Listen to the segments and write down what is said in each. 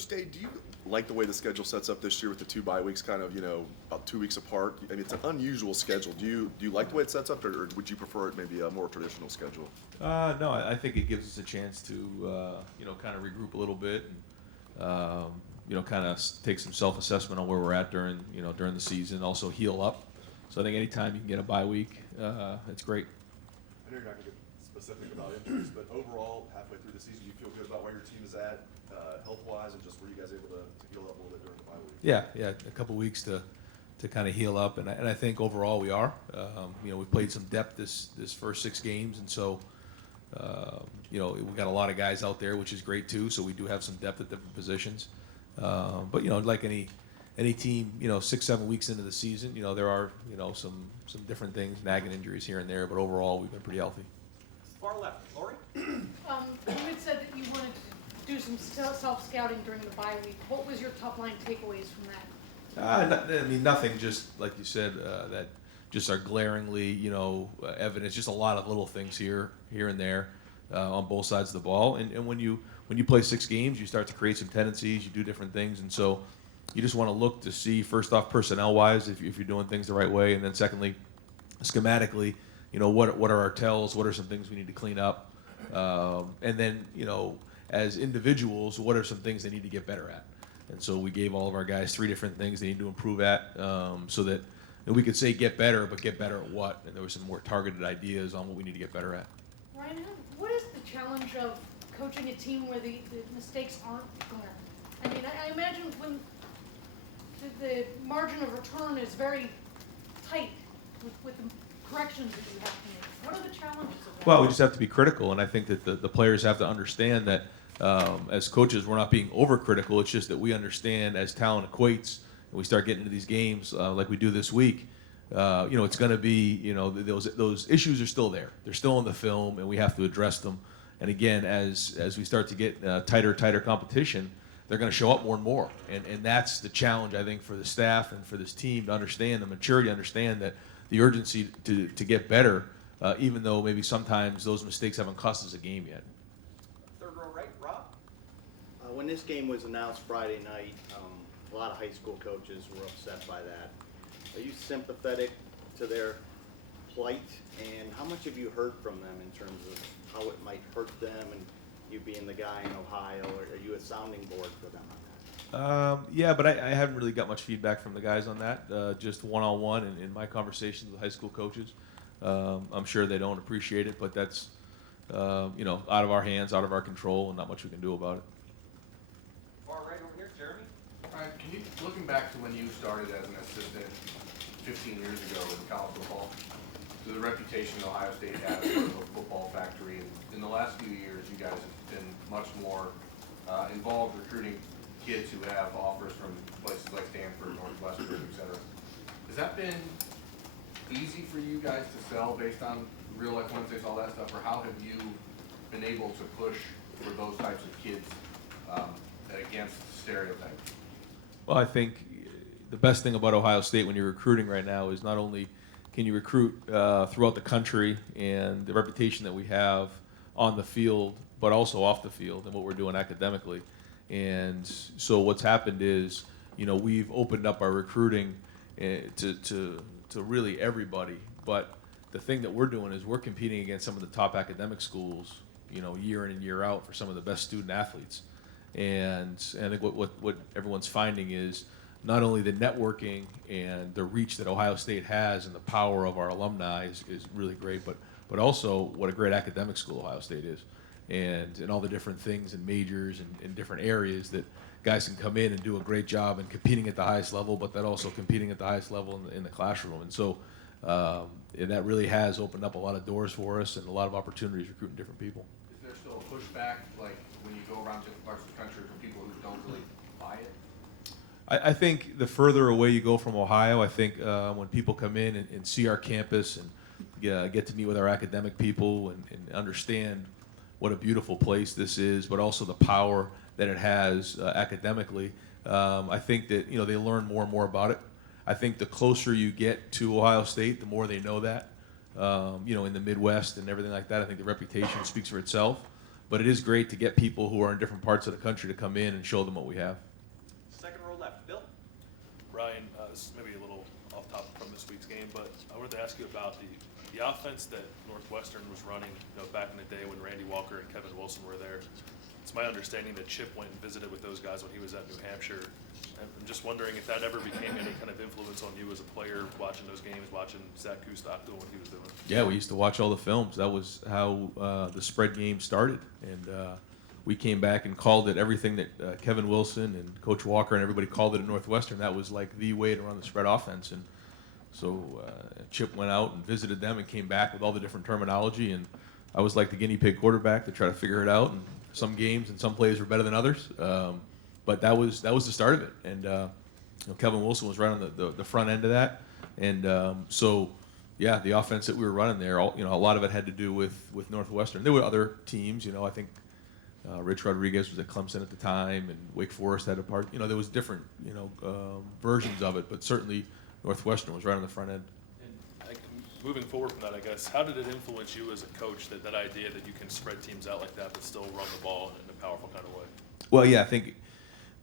Coach Day, do you like the way the schedule sets up this year with the 2 bye weeks kind of, about 2 weeks apart? I mean, it's an unusual schedule. Do you like the way it sets up, or would you prefer it maybe a more traditional schedule? No, I think it gives us a chance to, kind of regroup a little bit and, kind of take some self-assessment on where we're at during the season, also heal up. So I think anytime you can get a bye week, it's great. I know you're not going to get specific about injuries, but overall, halfway through the season, do you feel good about where your team is at health-wise, and just were you guys able to heal up a little bit during the bye week? Yeah, a couple weeks to kind of heal up, and I think overall we are. We've played some depth this first 6 games, and so we've got a lot of guys out there, which is great too. So we do have some depth at different positions. But like any team, 6-7 weeks into the season, there are some different things, nagging injuries here and there, but overall we've been pretty healthy. Far left, Lori. You had said that you wanted to do some self-scouting during the bye week. What was your top-line takeaways from that? Nothing. Just like you said, that just are glaringly, evidence. Just a lot of little things here and there on both sides of the ball. And when you play 6 games, you start to create some tendencies. You do different things, and so you just want to look to see, first off, personnel-wise, if you're doing things the right way, and then secondly, schematically, what are our tells? What are some things we need to clean up? And then, as individuals, what are some things they need to get better at? And so we gave all of our guys 3 different things they need to improve at, so that we could say get better, but get better at what? And there were some more targeted ideas on what we need to get better at. Ryan, what is the challenge of coaching a team where the mistakes aren't glaring? I mean, I imagine when the margin of return is very tight with the corrections that you have to make. What are the challenges of that? Well, we just have to be critical, and I think that the players have to understand that as coaches, we're not being overcritical. It's just that we understand as talent equates, and we start getting into these games like we do this week. It's going to be, those issues are still there. They're still in the film, and we have to address them. And again, as we start to get tighter competition, they're going to show up more and more. And that's the challenge, I think, for the staff and for this team to understand, the maturity to understand that the urgency to get better, even though maybe sometimes those mistakes haven't cost us a game yet. Third row right, Rob. When this game was announced Friday night, a lot of high school coaches were upset by that. Are you sympathetic to their plight, and how much have you heard from them in terms of how it might hurt them, and you being the guy in Ohio, or are you a sounding board for them on that? Yeah, but I haven't really got much feedback from the guys on that, just one-on-one and in my conversations with high school coaches. I'm sure they don't appreciate it, but that's out of our hands, out of our control, and not much we can do about it. Far right over here, Jeremy. All right, looking back to when you started as an assistant 15 years ago in college football, to the reputation Ohio State has as a football factory, and in the last few years, you guys have been much more involved recruiting kids who have offers from places like Stanford, Northwestern, et cetera. Has that been easy for you guys to sell based on Real Life Wednesdays, all that stuff, or how have you been able to push for those types of kids against stereotypes? Well, I think the best thing about Ohio State when you're recruiting right now is not only can you recruit throughout the country and the reputation that we have on the field, but also off the field and what we're doing academically. And so what's happened is, we've opened up our recruiting to really everybody. But the thing that we're doing is we're competing against some of the top academic schools, year in and year out for some of the best student athletes. And I think what everyone's finding is not only the networking and the reach that Ohio State has and the power of our alumni is really great, but also what a great academic school Ohio State is. And all the different things and majors and different areas that guys can come in and do a great job in competing at the highest level, but then also competing at the highest level in the classroom. And so and that really has opened up a lot of doors for us and a lot of opportunities recruiting different people. Is there still a pushback, like when you go around different parts of the country, from people who don't really buy it? I think the further away you go from Ohio, I think when people come in and see our campus and get to meet with our academic people and understand what a beautiful place this is, but also the power that it has academically, I think that they learn more and more about it. I think the closer you get to Ohio State, the more they know that. In the Midwest and everything like that, I think the reputation speaks for itself. but it is great to get people who are in different parts of the country to come in and show them what we have. Second row left, Bill. Ryan, this is maybe a little off topic from this week's game, but I wanted to ask you about the offense that Northwestern was running, back in the day when Randy Walker and Kevin Wilson were there. It's my understanding that Chip went and visited with those guys when he was at New Hampshire. I'm just wondering if that ever became any kind of influence on you as a player, watching those games, watching Zach Kustok doing what he was doing. Yeah, we used to watch all the films. That was how the spread game started, and we came back and called it everything that Kevin Wilson and Coach Walker and everybody called it at Northwestern. That was like the way to run the spread offense, and so Chip went out and visited them and came back with all the different terminology, and I was like the guinea pig quarterback to try to figure it out. And some games and some plays were better than others, but that was the start of it. And Kevin Wilson was right on the front end of that, and so yeah, the offense that we were running there, a lot of it had to do with Northwestern. There were other teams, I think Rich Rodriguez was at Clemson at the time, and Wake Forest had a part. There was different versions of it, but certainly Northwestern was right on the front end. And moving forward from that, I guess, how did it influence you as a coach, that idea that you can spread teams out like that but still run the ball in a powerful kind of way? Well, yeah, I think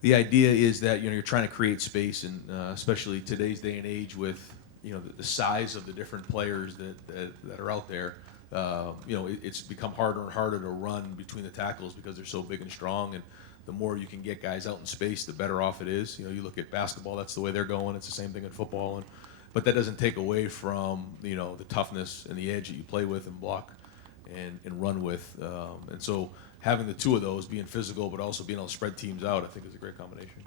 the idea is that you're trying to create space, and especially today's day and age with the size of the different players that are out there. It's become harder and harder to run between the tackles because they're so big and strong, and the more you can get guys out in space, the better off it is. You look at basketball, that's the way they're going. It's the same thing in football, but that doesn't take away from the toughness and the edge that you play with and block and run with. And so having the two of those, being physical but also being able to spread teams out, I think is a great combination.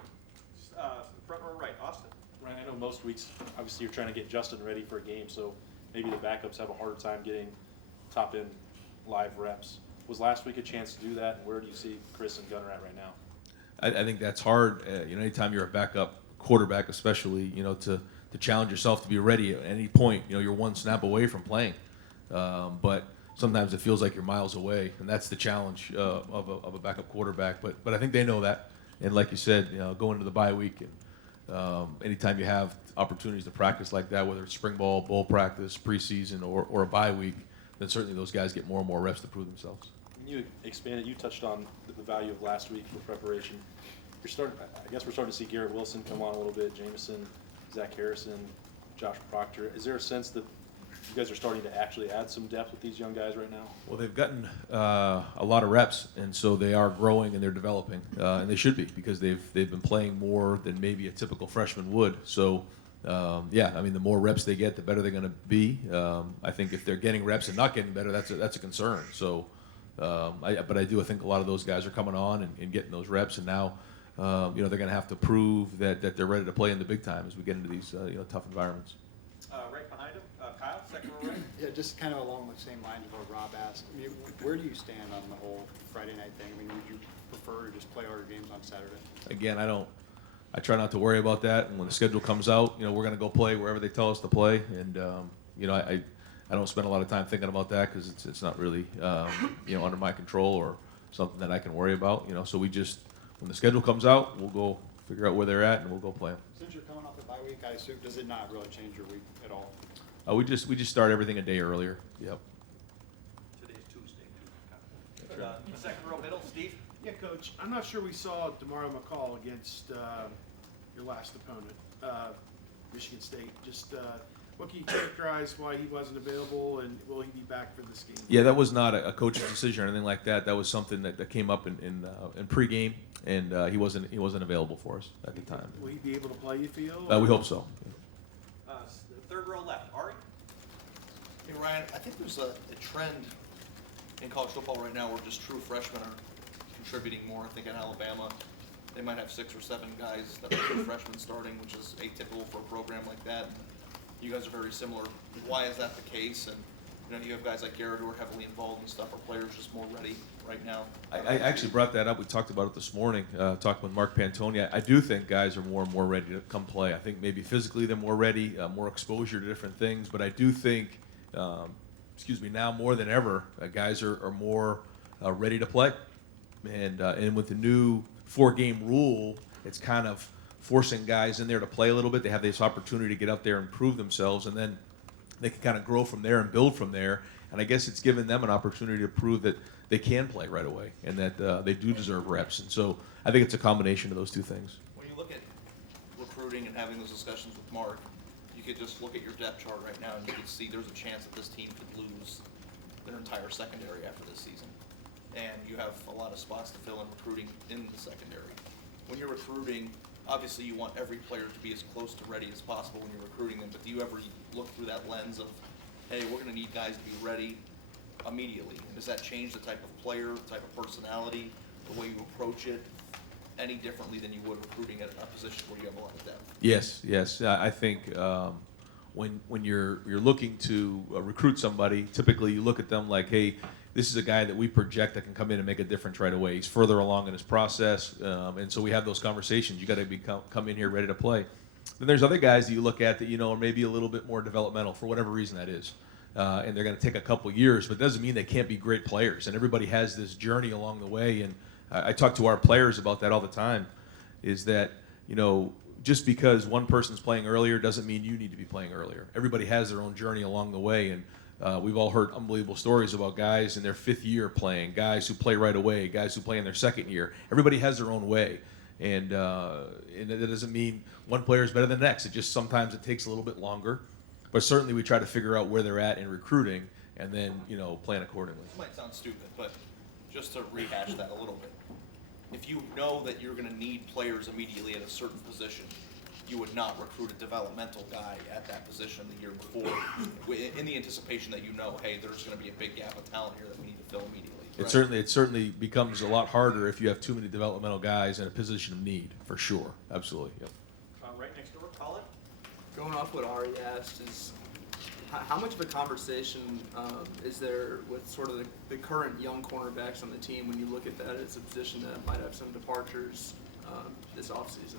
Front row right, Austin. Ryan, I know most weeks, obviously, you're trying to get Justin ready for a game, so maybe the backups have a harder time getting top-end live reps. Was last week a chance to do that, and where do you see Chris and Gunnar at right now? I think that's hard. Anytime you're a backup quarterback, especially, to challenge yourself to be ready at any point. You're one snap away from playing, but sometimes it feels like you're miles away, and that's the challenge of a backup quarterback. But I think they know that, and like you said, going into the bye week, and anytime you have opportunities to practice like that, whether it's spring ball, bowl practice, preseason, or a bye week, then certainly those guys get more and more reps to prove themselves. You expanded, you touched on the value of last week for preparation. I guess we're starting to see Garrett Wilson come on a little bit, Jameson, Zach Harrison, Josh Proctor. Is there a sense that you guys are starting to actually add some depth with these young guys right now? Well, they've gotten a lot of reps, and so they are growing and they're developing, and they should be because they've been playing more than maybe a typical freshman would. So, the more reps they get, the better they're going to be. I think if they're getting reps and not getting better, that's a concern. So, I think a lot of those guys are coming on and getting those reps, and now they're going to have to prove that they're ready to play in the big time as we get into these tough environments. Right behind him, Kyle, second row right. Yeah, just kind of along the same lines of what Rob asked. I mean, where do you stand on the whole Friday night thing? I mean, would you prefer to just play all your games on Saturday? Again, I try not to worry about that. And when the schedule comes out, we're going to go play wherever they tell us to play. And I don't spend a lot of time thinking about that because it's not really under my control or something that I can worry about. So we just, when the schedule comes out, we'll go figure out where they're at and we'll go play them. Since you're coming off the bye week, I assume, does it not really change your week at all? We just start everything a day earlier. Yep. Today's Tuesday. Second row middle, Steve. Yeah, Coach, I'm not sure we saw Demario McCall against your last opponent, Michigan State. Just what can you characterize why he wasn't available, and will he be back for this game? Yeah, that was not a coach's decision or anything like that. That was something that came up in pregame, and he wasn't available for us at the time. Will he be able to play, you feel? We hope so. Third row left, Ari. Hey Ryan, I think there's a trend in college football right now where just true freshmen are contributing more. I think in Alabama, they might have 6 or 7 guys that are true freshmen starting, which is atypical for a program like that. You guys are very similar. Why is that the case? And you have guys like Garrett who are heavily involved and stuff. Are players just more ready right now? I actually brought that up. We talked about it this morning, talking with Mark Pantoni. I do think guys are more and more ready to come play. I think maybe physically they're more ready, more exposure to different things. But I do think, now more than ever, guys are more ready to play. And with the new 4-game rule, it's kind of forcing guys in there to play a little bit. They have this opportunity to get up there and prove themselves, and then they can kind of grow from there and build from there. And I guess it's given them an opportunity to prove that they can play right away and that they do deserve reps. And so I think it's a combination of those two things. When you look at recruiting and having those discussions with Mark, you could just look at your depth chart right now and you could see there's a chance that this team could lose their entire secondary after this season. And you have a lot of spots to fill in recruiting in the secondary. When you're recruiting, obviously you want every player to be as close to ready as possible when you're recruiting them, but do you ever look through that lens of, hey, we're gonna need guys to be ready immediately? And does that change the type of player, the type of personality, the way you approach it, any differently than you would recruiting at a position where you have a lot of depth? Yes. I think when you're looking to recruit somebody, typically you look at them like, hey, this is a guy that we project that can come in and make a difference right away. He's further along in his process, and so we have those conversations. You got to come in here ready to play. Then there's other guys that you look at that are maybe a little bit more developmental for whatever reason that is, and they're going to take a couple years, but it doesn't mean they can't be great players. And everybody has this journey along the way, and I talk to our players about that all the time. Is that just because one person's playing earlier doesn't mean you need to be playing earlier. Everybody has their own journey along the way, and we've all heard unbelievable stories about guys in their 5th year playing, guys who play right away, guys who play in their 2nd year. Everybody has their own way, and that doesn't mean one player is better than the next. It just sometimes it takes a little bit longer, but certainly we try to figure out where they're at in recruiting and then plan accordingly. This might sound stupid, but just to rehash that a little bit. If you know that you're gonna need players immediately at a certain position, you would not recruit a developmental guy at that position the year before in the anticipation that hey, there's gonna be a big gap of talent here that we need to fill immediately. It certainly becomes a lot harder if you have too many developmental guys in a position of need, for sure. Absolutely. Yep. Right next door, Colin? Going off what Ari asked, is how much of a conversation is there with sort of the current young cornerbacks on the team when you look at that as a position that might have some departures this offseason?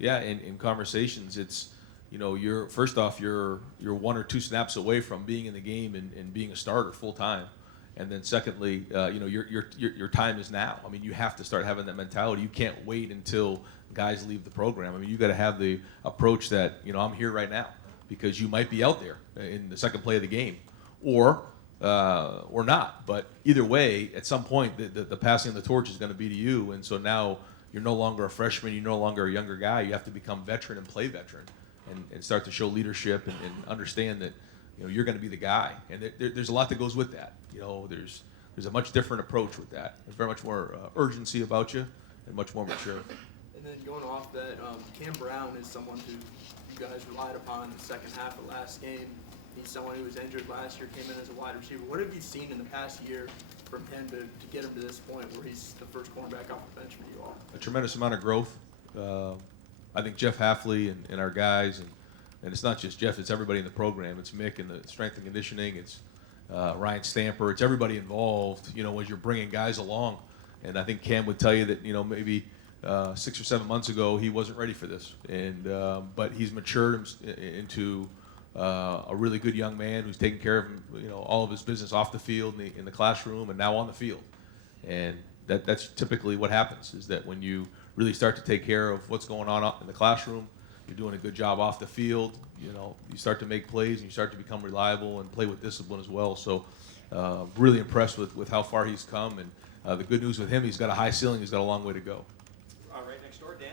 Yeah, in conversations, it's you're first off you're 1 or 2 snaps away from being in the game and being a starter full time, and then secondly, your time is now. I mean, you have to start having that mentality. You can't wait until guys leave the program. I mean, you got to have the approach that I'm here right now because you might be out there in the second play of the game, or not. But either way, at some point, the passing of the torch is going to be to you, and so now. You're no longer a freshman. You're no longer a younger guy. You have to become veteran and play veteran, and start to show leadership and understand that you're going to be the guy. And there's a lot that goes with that. There's a much different approach with that. There's very much more urgency about you and much more mature. And then going off that, Cam Brown is someone who you guys relied upon in the second half of last game. He's someone who was injured last year, came in as a wide receiver. What have you seen in the past year from him to get him to this point where he's the first cornerback off the bench for you all? A tremendous amount of growth. I think Jeff Halfley and our guys, and it's not just Jeff, it's everybody in the program. It's Mick in the strength and conditioning. It's Ryan Stamper. It's everybody involved, as you're bringing guys along. And I think Cam would tell you that, maybe 6 or 7 months ago, he wasn't ready for this. But he's matured into a really good young man who's taking care of all of his business off the field, in the classroom, and now on the field. And that's typically what happens, is that when you really start to take care of what's going on in the classroom, you're doing a good job off the field, you start to make plays and you start to become reliable and play with discipline as well. So really impressed with how far he's come, and the good news with him, he's got a high ceiling, he's got a long way to go. Right next door, Dan?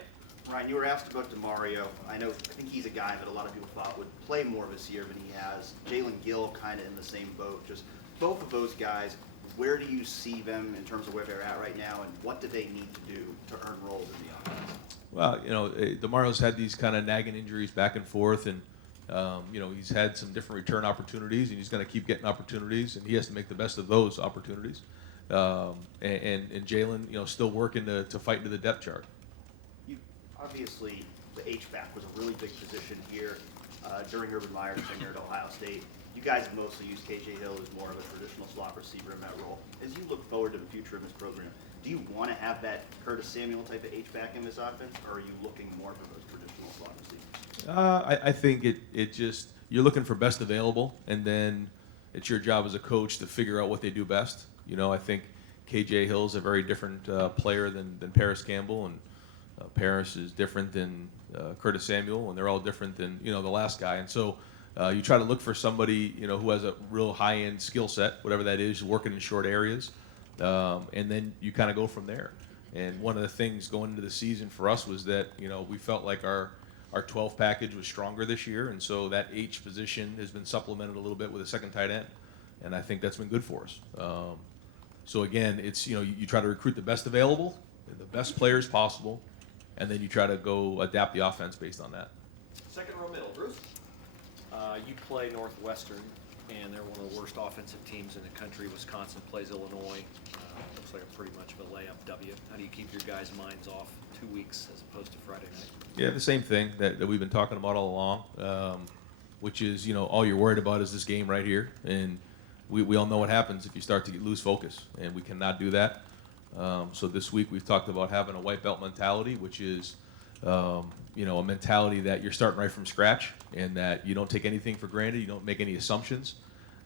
Ryan, you were asked about DeMario. I think he's a guy that a lot of people thought would play more this year than he has. Jalen Gill kind of in the same boat. Just both of those guys, where do you see them in terms of where they're at right now, and what do they need to do to earn roles in the offense? Well, DeMario's had these kind of nagging injuries back and forth, and he's had some different return opportunities, and he's going to keep getting opportunities, and he has to make the best of those opportunities. And Jalen, still working to fight into the depth chart. Obviously, the H-back was a really big position here during Urban Meyer's tenure at Ohio State. You guys have mostly used KJ Hill as more of a traditional slot receiver in that role. As you look forward to the future of this program, do you want to have that Curtis Samuel type of H-back in this offense, or are you looking more for those traditional slot receivers? I think it just, you're looking for best available, and then it's your job as a coach to figure out what they do best. I think KJ Hill's a very different player than Paris Campbell, and Paris is different than Curtis Samuel, and they're all different than the last guy. And so you try to look for somebody who has a real high-end skill set, whatever that is, working in short areas, and then you kind of go from there. And one of the things going into the season for us was that, you know, we felt like our 12 package was stronger this year, and so that H position has been supplemented a little bit with a second tight end, and I think that's been good for us. So again, it's, you know, you try to recruit the best available, the best players possible, and then you try to go adapt the offense based on that. Second row middle, Bruce. You play Northwestern, and they're one of the worst offensive teams in the country. Wisconsin plays Illinois. Looks like a pretty much of a layup W. How do you keep your guys' minds off 2 weeks as opposed to Friday night? Yeah, the same thing that we've been talking about all along, which is, you know, all you're worried about is this game right here. And we all know what happens if you start to lose focus, and we cannot do that. So this week we've talked about having a white belt mentality, which is, you know, a mentality that you're starting right from scratch and that you don't take anything for granted, you don't make any assumptions.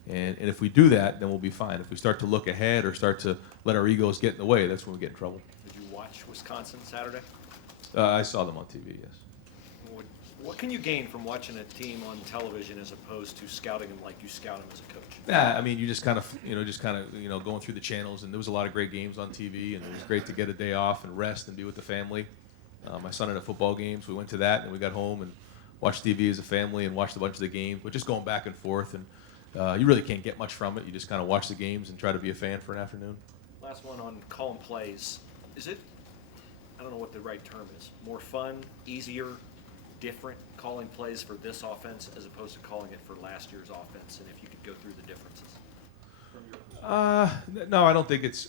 And if we do that, then we'll be fine. If we start to look ahead or start to let our egos get in the way, that's when we get in trouble. Did you watch Wisconsin Saturday? I saw them on TV, yes. What can you gain from watching a team on television as opposed to scouting them like you scout them as a coach? Yeah, I mean, you just kind of, going through the channels, and there was a lot of great games on TV, and it was great to get a day off and rest and be with the family. My son had a football game, so we went to that, and we got home and watched TV as a family and watched a bunch of the games, but just going back and forth, and you really can't get much from it. You just kind of watch the games and try to be a fan for an afternoon. Last one on calling plays. Is it, I don't know what the right term is, more fun, easier, different calling plays for this offense as opposed to calling it for last year's offense, and if you could go through the differences from your No, I don't think it's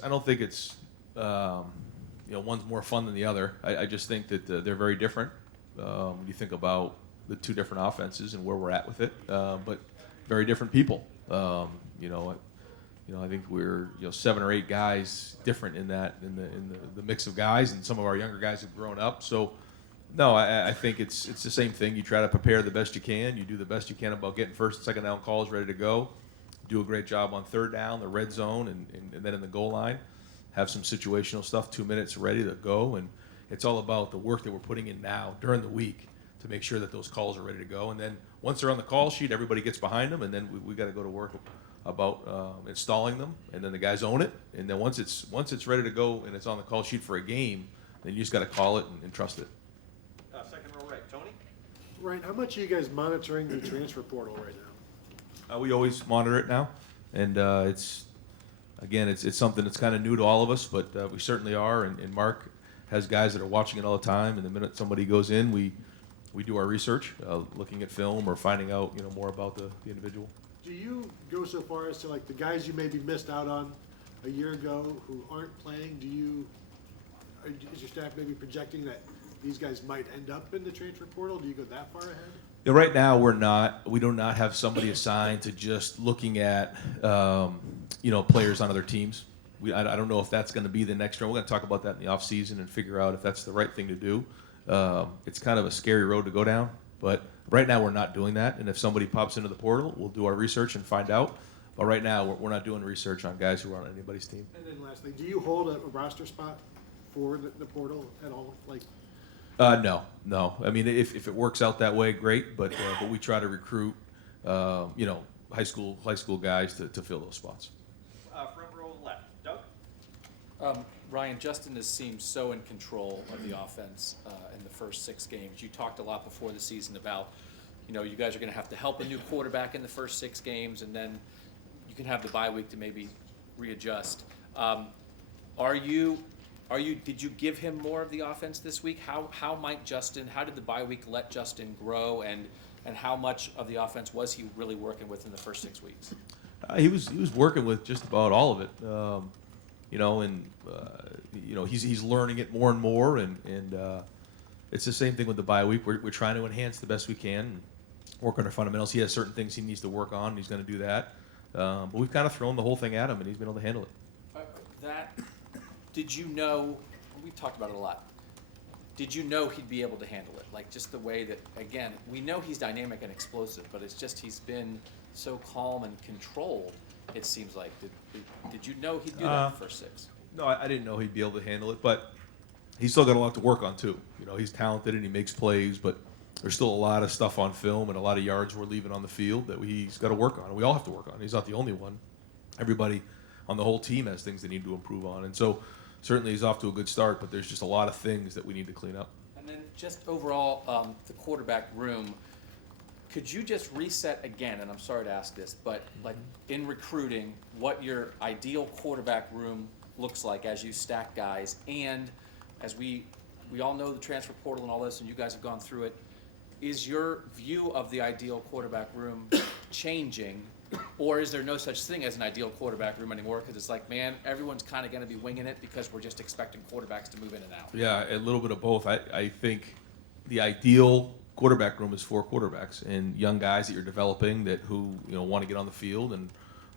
one's more fun than the other. I just think that they're very different when you think about the two different offenses and where we're at with it, but very different people. I think we're 7 or 8 guys different in the mix of guys, and some of our younger guys have grown up. So no, I think it's the same thing. You try to prepare the best you can. You do the best you can about getting first and second down calls ready to go. Do a great job on third down, the red zone, and then in the goal line. Have some situational stuff, 2 minutes ready to go. And it's all about the work that we're putting in now during the week to make sure that those calls are ready to go. And then once they're on the call sheet, everybody gets behind them, and then we got to go to work about installing them. And then the guys own it. And then once it's ready to go and it's on the call sheet for a game, then you just got to call it and trust it. Second row right, Tony. Ryan, how much are you guys monitoring the transfer portal right now? We always monitor it now, and it's something that's kind of new to all of us, but we certainly are. And Mark has guys that are watching it all the time. And the minute somebody goes in, we do our research, looking at film or finding out more about the individual. Do you go so far as to, like, the guys you maybe missed out on a year ago who aren't playing? Is your staff maybe projecting that these guys might end up in the transfer portal? Do you go that far ahead? Yeah, right now we do not have somebody assigned to just looking at players on other teams. I don't know if that's going to be the next round. We're going to talk about that in the off season and figure out if that's the right thing to do. It's kind of a scary road to go down, but right now we're not doing that. And if somebody pops into the portal, we'll do our research and find out. But right now we're not doing research on guys who are on anybody's team. And then lastly, do you hold a roster spot for the portal at all? No. I mean, if it works out that way, great. But we try to recruit, high school guys to fill those spots. Front row left, Doug. Ryan, Justin has seemed so in control of the offense in the first 6 games. You talked a lot before the season about, you guys are going to have to help a new quarterback in the first 6 games, and then you can have the bye week to maybe readjust. Did you give him more of the offense this week? How did the bye week let Justin grow, and how much of the offense was he really working with in the first 6 weeks? He was working with just about all of it, he's learning it more and more, and it's the same thing with the bye week. We're trying to enhance the best we can, and work on our fundamentals. He has certain things he needs to work on, and he's going to do that. But we've kind of thrown the whole thing at him, and he's been able to handle it. Did you know, we've talked about it a lot, did you know he'd be able to handle it? Like, just the way that, again, we know he's dynamic and explosive, but it's just he's been so calm and controlled, it seems like. Did you know he'd do that in the first 6? No, I didn't know he'd be able to handle it, but he's still got a lot to work on, too. He's talented and he makes plays, but there's still a lot of stuff on film and a lot of yards we're leaving on the field that he's got to work on, and we all have to work on. He's not the only one. Everybody on the whole team has things they need to improve on. And so certainly he's off to a good start, but there's just a lot of things that we need to clean up. And then just overall, the quarterback room, could you just reset again, and I'm sorry to ask this, but like in recruiting, what your ideal quarterback room looks like as you stack guys, and as we all know the transfer portal and all this, and you guys have gone through it, is your view of the ideal quarterback room changing, or is there no such thing as an ideal quarterback room anymore? Because it's like, man, everyone's kind of going to be winging it because we're just expecting quarterbacks to move in and out. Yeah, a little bit of both. I think the ideal quarterback room is 4 quarterbacks and young guys that you're developing that who want to get on the field and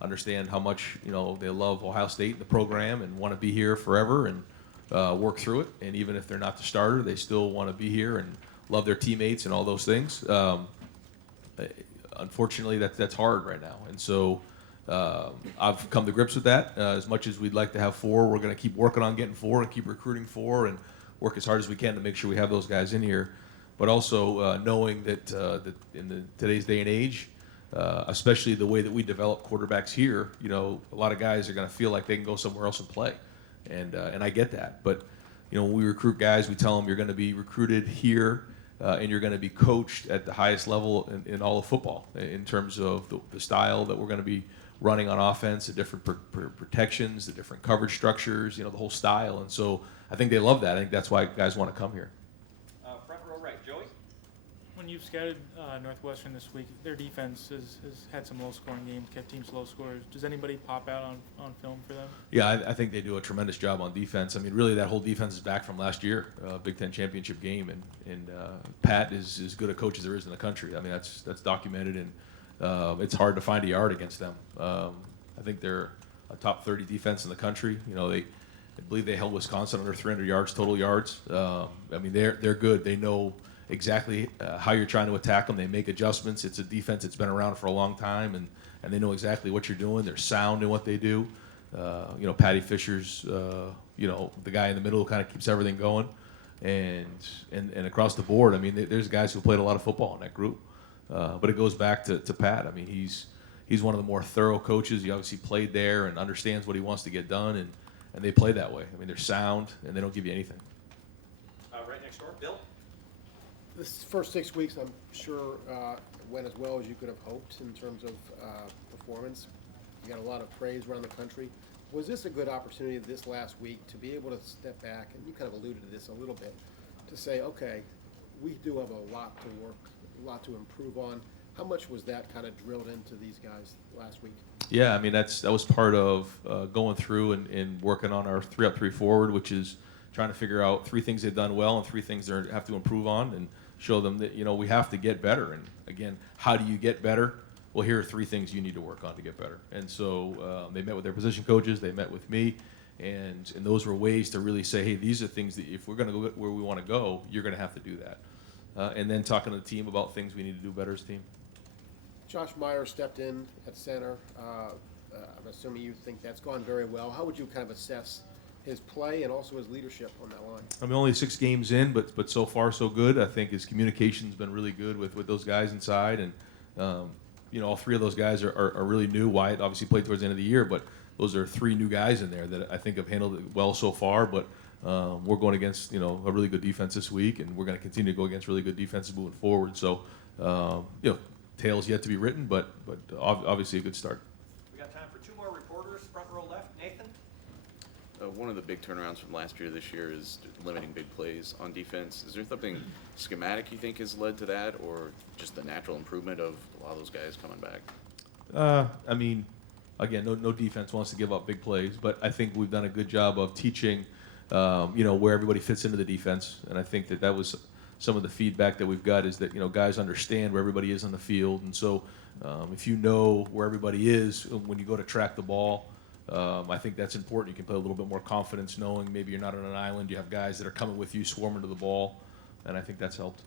understand how much they love Ohio State and the program and want to be here forever and work through it. And even if they're not the starter, they still want to be here and love their teammates and all those things. Unfortunately, that's hard right now. And so I've come to grips with that. As much as we'd like to have 4, we're going to keep working on getting 4 and keep recruiting 4 and work as hard as we can to make sure we have those guys in here. But also knowing that in today's day and age, especially the way that we develop quarterbacks here, a lot of guys are going to feel like they can go somewhere else and play. And I get that. But when we recruit guys, we tell them you're going to be recruited here and you're going to be coached at the highest level in all of football in terms of the style that we're going to be running on offense, the different protections, the different coverage structures, the whole style. And so I think they love that. I think that's why guys want to come here. Front row right, Joey? When you've scouted Northwestern this week, their defense has had some low-scoring games, kept teams low scorers. Does anybody pop out on film for them? Yeah, I think they do a tremendous job on defense. I mean, really, that whole defense is back from last year, Big Ten championship game, and Pat is as good a coach as there is in the country. I mean, that's documented, and it's hard to find a yard against them. I think they're a top 30 defense in the country. I believe they held Wisconsin under 300 yards total yards. I mean, they're good. They know exactly how you're trying to attack them. They make adjustments. It's a defense that's been around for a long time, and they know exactly what you're doing. They're sound in what they do. Patty Fisher's, the guy in the middle kind of keeps everything going, and across the board. I mean, there's guys who played a lot of football in that group, but it goes back to Pat. I mean, he's one of the more thorough coaches. He obviously played there and understands what he wants to get done, and they play that way. I mean, they're sound, and they don't give you anything. Right next door, Bill? This first 6 weeks, I'm sure, went as well as you could have hoped in terms of performance. You got a lot of praise around the country. Was this a good opportunity this last week to be able to step back, and you kind of alluded to this a little bit, to say, okay, we do have a lot to work, a lot to improve on. How much was that kind of drilled into these guys last week? Yeah, I mean, that was part of going through and working on our 3-up, 3-forward, which is trying to figure out 3 things they've done well and 3 things they have to improve on, and show them that we have to get better. And again, how do you get better? Well, here are 3 things you need to work on to get better. And so they met with their position coaches, they met with me, and those were ways to really say, hey, these are things that if we're going to go where we want to go, you're going to have to do that. And then talking to the team about things we need to do better as a team. Josh Meyer stepped in at center. I'm assuming you think that's gone very well. How would you kind of assess his play and also his leadership on that line? I mean, only 6 games in, but so far so good. I think his communication's been really good with those guys inside, and all 3 of those guys are really new. Wyatt obviously played towards the end of the year, but those are 3 new guys in there that I think have handled it well so far. But we're going against a really good defense this week, and we're going to continue to go against really good defenses moving forward. So tales yet to be written, but obviously a good start. We got time for 2 more reporters. Front row left, Nathan? One of the big turnarounds from last year this year is limiting big plays on defense. Is there something schematic you think has led to that, or just the natural improvement of a lot of those guys coming back? I mean, again, no defense wants to give up big plays, but I think we've done a good job of teaching, where everybody fits into the defense, and I think that was some of the feedback that we've got is that guys understand where everybody is on the field, and so if you know where everybody is when you go to track the ball, I think that's important. You can play a little bit more confidence knowing maybe you're not on an island. You have guys that are coming with you, swarming to the ball, and I think that's helped.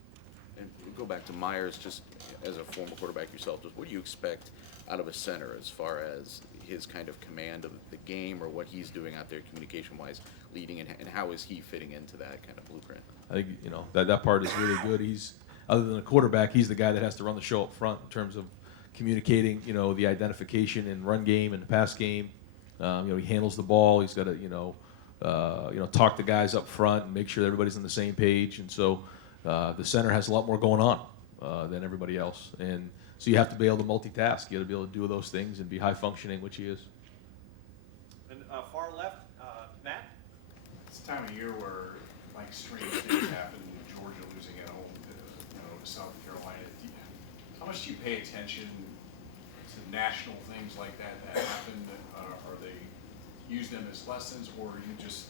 And go back to Myers, just as a former quarterback yourself, just what do you expect out of a center as far as his kind of command of the game or what he's doing out there communication-wise, leading, and how is he fitting into that kind of blueprint? I think that part is really good. He's, other than a quarterback, he's the guy that has to run the show up front in terms of communicating, the identification and run game and the pass game. He handles the ball. He's got to, talk to guys up front and make sure that everybody's on the same page. And so the center has a lot more going on than everybody else. And so you have to be able to multitask. You got to be able to do those things and be high functioning, which he is. And far left, Matt? It's the time of year where like strange things happen. Georgia losing at home to South Carolina. How much do you pay attention to national things like that happen? Are they use them as lessons, or you just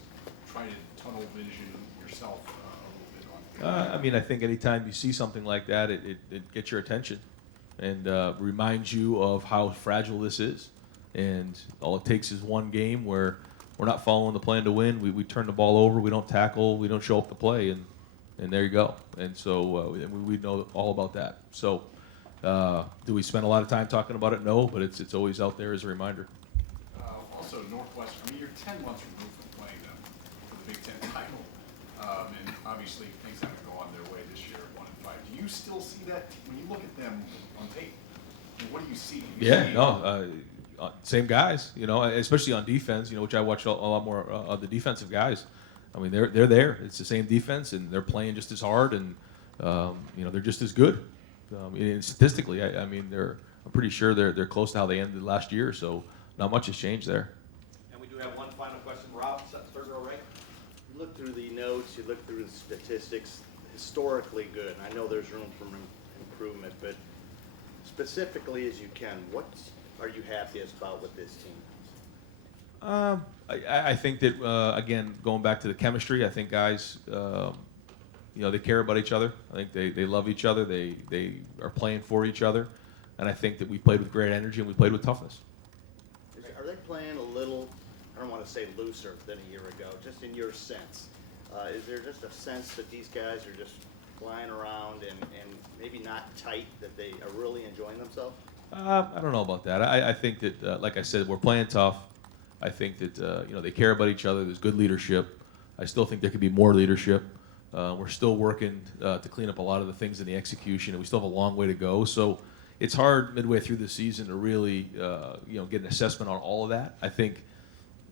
try to tunnel vision yourself a little bit on? I think anytime you see something like that, it gets your attention and reminds you of how fragile this is. And all it takes is one game where we're not following the plan to win. We turn the ball over. We don't tackle. We don't show up to play. And there you go. And so we know all about that. So do we spend a lot of time talking about it? No, but it's always out there as a reminder. Also, Northwestern, you're 10 months removed from playing them for the Big Ten title. And obviously, things haven't gone their way this year at 1-5. Do you still see that when you look at them on tape? What do you see? Same guys, especially on defense, which I watch a lot more of the defensive guys. They're there. It's the same defense, and they're playing just as hard, and they're just as good. And statistically, I'm pretty sure they're close to how they ended last year. So not much has changed there. And we do have one final question. Rob, third row right. You look through the notes, you look through the statistics, historically good. And I know there's room for improvement, but specifically as you can, what are you happiest about with this team? I think that, again, going back to the chemistry, I think guys, they care about each other. I think they love each other. They are playing for each other. And I think that we played with great energy and we played with toughness. Are they playing a little, I don't want to say looser than a year ago, just in your sense? Is there just a sense that these guys are just flying around and maybe not tight, that they are really enjoying themselves? I don't know about that. I think that, like I said, we're playing tough. I think that they care about each other. There's good leadership. I still think there could be more leadership. We're still working to clean up a lot of the things in the execution, and we still have a long way to go. So it's hard midway through the season to really get an assessment on all of that. I think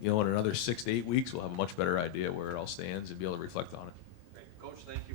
in another 6 to 8 weeks we'll have a much better idea where it all stands and be able to reflect on it. Great. Coach, thank you.